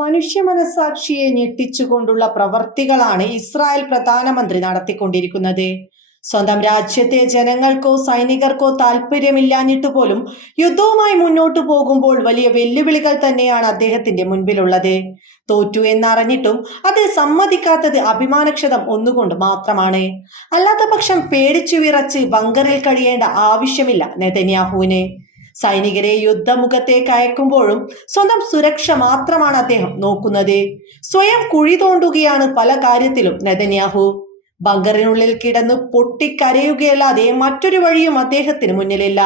മനുഷ്യ മനസാക്ഷിയെ ഞെട്ടിച്ചുകൊണ്ടുള്ള പ്രവർത്തികളാണ് ഇസ്രായേൽ പ്രധാനമന്ത്രി നടത്തിക്കൊണ്ടിരിക്കുന്നത്. സ്വന്തം രാജ്യത്തെ ജനങ്ങൾക്കോ സൈനികർക്കോ താല്പര്യമില്ലാഞ്ഞിട്ട് പോലും യുദ്ധവുമായി മുന്നോട്ടു പോകുമ്പോൾ വലിയ വെല്ലുവിളികൾ തന്നെയാണ് അദ്ദേഹത്തിന്റെ മുൻപിലുള്ളത്. തോറ്റു എന്നറിഞ്ഞിട്ടും അത് സമ്മതിക്കാത്തത് അഭിമാനക്ഷതം ഒന്നുകൊണ്ട് മാത്രമാണ്. അല്ലാത്ത പക്ഷം പേടിച്ചു വിറച്ച് ബങ്കറിൽ കഴിയേണ്ട ആവശ്യമില്ല നെതന്യാഹുവിന്. സൈനികരെ യുദ്ധമുഖത്തേക്ക് അയക്കുമ്പോഴും സ്വന്തം സുരക്ഷ മാത്രമാണ് അദ്ദേഹം നോക്കുന്നത്. സ്വയം കുഴി തോണ്ടുകയാണ് പല കാര്യത്തിലും നെതന്യാഹു. ബങ്കറിനുള്ളിൽ കിടന്ന് പൊട്ടിക്കരയുകയല്ലാതെ മറ്റൊരു വഴിയും അദ്ദേഹത്തിന് മുന്നിലില്ല.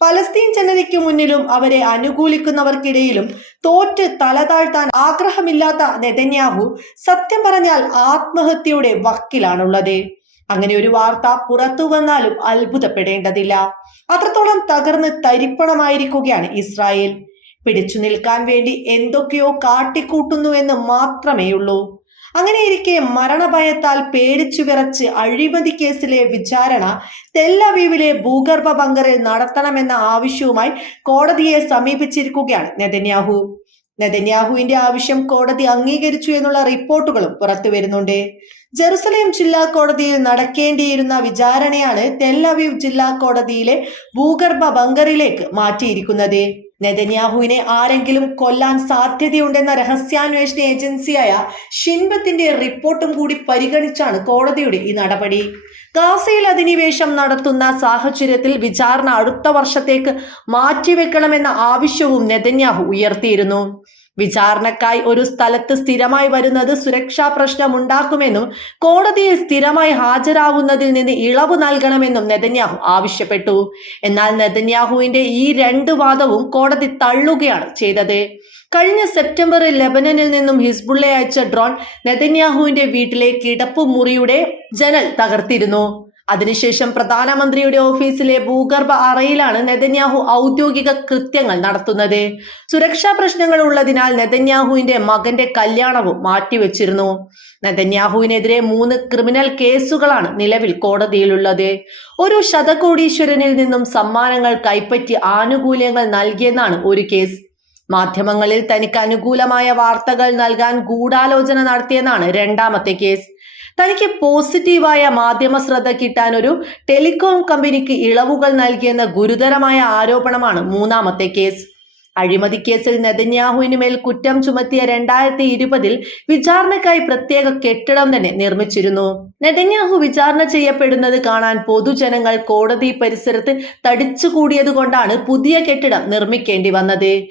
പലസ്തീൻ ജനതയ്ക്ക് മുന്നിലും അവരെ അനുകൂലിക്കുന്നവർക്കിടയിലും തോറ്റ് തലതാഴ്ത്താൻ ആഗ്രഹമില്ലാത്ത നെതന്യാഹു സത്യം പറഞ്ഞാൽ ആത്മഹത്യയുടെ വക്കിലാണുള്ളത്. അങ്ങനെ ഒരു വാർത്ത പുറത്തു വന്നാലും അത്ഭുതപ്പെടേണ്ടതില്ല. അത്രത്തോളം തകർന്ന് തരിപ്പണമായിരിക്കുകയാണ് ഇസ്രായേൽ. പിടിച്ചു നിൽക്കാൻ വേണ്ടി എന്തൊക്കെയോ കാട്ടിക്കൂട്ടുന്നു എന്ന് മാത്രമേയുള്ളൂ. അങ്ങനെയിരിക്കെ മരണഭയത്താൽ പേടിച്ചു വിറച്ച് അഴിമതി കേസിലെ വിചാരണ തെല്ലവീവിലെ ഭൂഗർഭ ബങ്കറിൽ നടത്തണമെന്ന ആവശ്യവുമായി കോടതിയെ സമീപിച്ചിരിക്കുകയാണ് നെതന്യാഹു. നെതന്യാഹുവിന്റെ ആവശ്യം കോടതി അംഗീകരിച്ചു എന്നുള്ള റിപ്പോർട്ടുകളും പുറത്തു വരുന്നുണ്ട്. ജെറുസലേം ജില്ലാ കോടതിയിൽ നടക്കേണ്ടിയിരുന്ന വിചാരണയാണ് തെല്ലവീവ് ജില്ലാ കോടതിയിലെ ഭൂഗർഭ ബങ്കറിലേക്ക് മാറ്റിയിരിക്കുന്നത്. നെതന്യാഹുവിനെ ആരെങ്കിലും കൊല്ലാൻ സാധ്യതയുണ്ടെന്ന രഹസ്യാന്വേഷണ ഏജൻസിയായ ഷിൻബത്തിന്റെ റിപ്പോർട്ടും കൂടി പരിഗണിച്ചാണ് കോടതിയുടെ ഈ നടപടി. ഗാസയിൽ അധിനിവേശം നടത്തുന്ന സാഹചര്യത്തിൽ വിചാരണ അടുത്ത വർഷത്തേക്ക് മാറ്റിവെക്കണമെന്ന ആവശ്യവും നെതന്യാഹു ഉയർത്തിയിരുന്നു. വിചാരണക്കായി ഒരു സ്ഥലത്ത് സ്ഥിരമായി വരുന്നത് സുരക്ഷാ പ്രശ്നമുണ്ടാക്കുമെന്നും കോടതിയിൽ സ്ഥിരമായി ഹാജരാകുന്നതിൽ നിന്ന് ഇളവ് നൽകണമെന്നും നെതന്യാഹു ആവശ്യപ്പെട്ടു. എന്നാൽ നെതന്യാഹുവിന്റെ ഈ രണ്ട് വാദവും കോടതി തള്ളുകയാണ് ചെയ്തത്. കഴിഞ്ഞ സെപ്റ്റംബറിൽ ലെബനനിൽ നിന്നും ഹിസ്ബുള്ള അയച്ച ഡ്രോൺ നെതന്യാഹുവിന്റെ വീട്ടിലെ കിടപ്പുമുറിയുടെ ജനൽ തകർത്തിരുന്നു. അതിനുശേഷം പ്രധാനമന്ത്രിയുടെ ഓഫീസിലെ ഭൂഗർഭ അറയിലാണ് നെതന്യാഹു ഔദ്യോഗിക കൃത്യങ്ങൾ നടത്തുന്നത്. സുരക്ഷാ പ്രശ്നങ്ങൾ ഉള്ളതിനാൽ നെതന്യാഹുവിന്റെ മകന്റെ കല്യാണവും മാറ്റിവെച്ചിരുന്നു. നെതന്യാഹുവിനെതിരെ മൂന്ന് ക്രിമിനൽ കേസുകളാണ് നിലവിൽ കോടതിയിലുള്ളത്. ഒരു ശതകോടീശ്വരനിൽ നിന്നും സമ്മാനങ്ങൾ കൈപ്പറ്റി ആനുകൂല്യങ്ങൾ നൽകിയെന്നാണ് ഒരു കേസ്. മാധ്യമങ്ങളിൽ തനിക്ക് അനുകൂലമായ വാർത്തകൾ നൽകാൻ ഗൂഢാലോചന നടത്തിയെന്നാണ് രണ്ടാമത്തെ കേസ്. തനിക്ക് പോസിറ്റീവായ മാധ്യമ ശ്രദ്ധ കിട്ടാൻ ഒരു ടെലികോം കമ്പനിക്ക് ഇളവുകൾ നൽകിയെന്ന ഗുരുതരമായ ആരോപണമാണ് മൂന്നാമത്തെ കേസ്. അഴിമതി കേസിൽ നെതന്യാഹുവിന് മേൽ കുറ്റം ചുമത്തിയ രണ്ടായിരത്തി ഇരുപതിൽ വിചാരണയ്ക്കായി പ്രത്യേക കെട്ടിടം തന്നെ നിർമ്മിച്ചിരുന്നു. നെതന്യാഹു വിചാരണ ചെയ്യപ്പെടുന്നത് കാണാൻ പൊതുജനങ്ങൾ കോടതി പരിസരത്ത് തടിച്ചുകൂടിയതുകൊണ്ടാണ് പുതിയ കെട്ടിടം നിർമ്മിക്കേണ്ടി വന്നത്.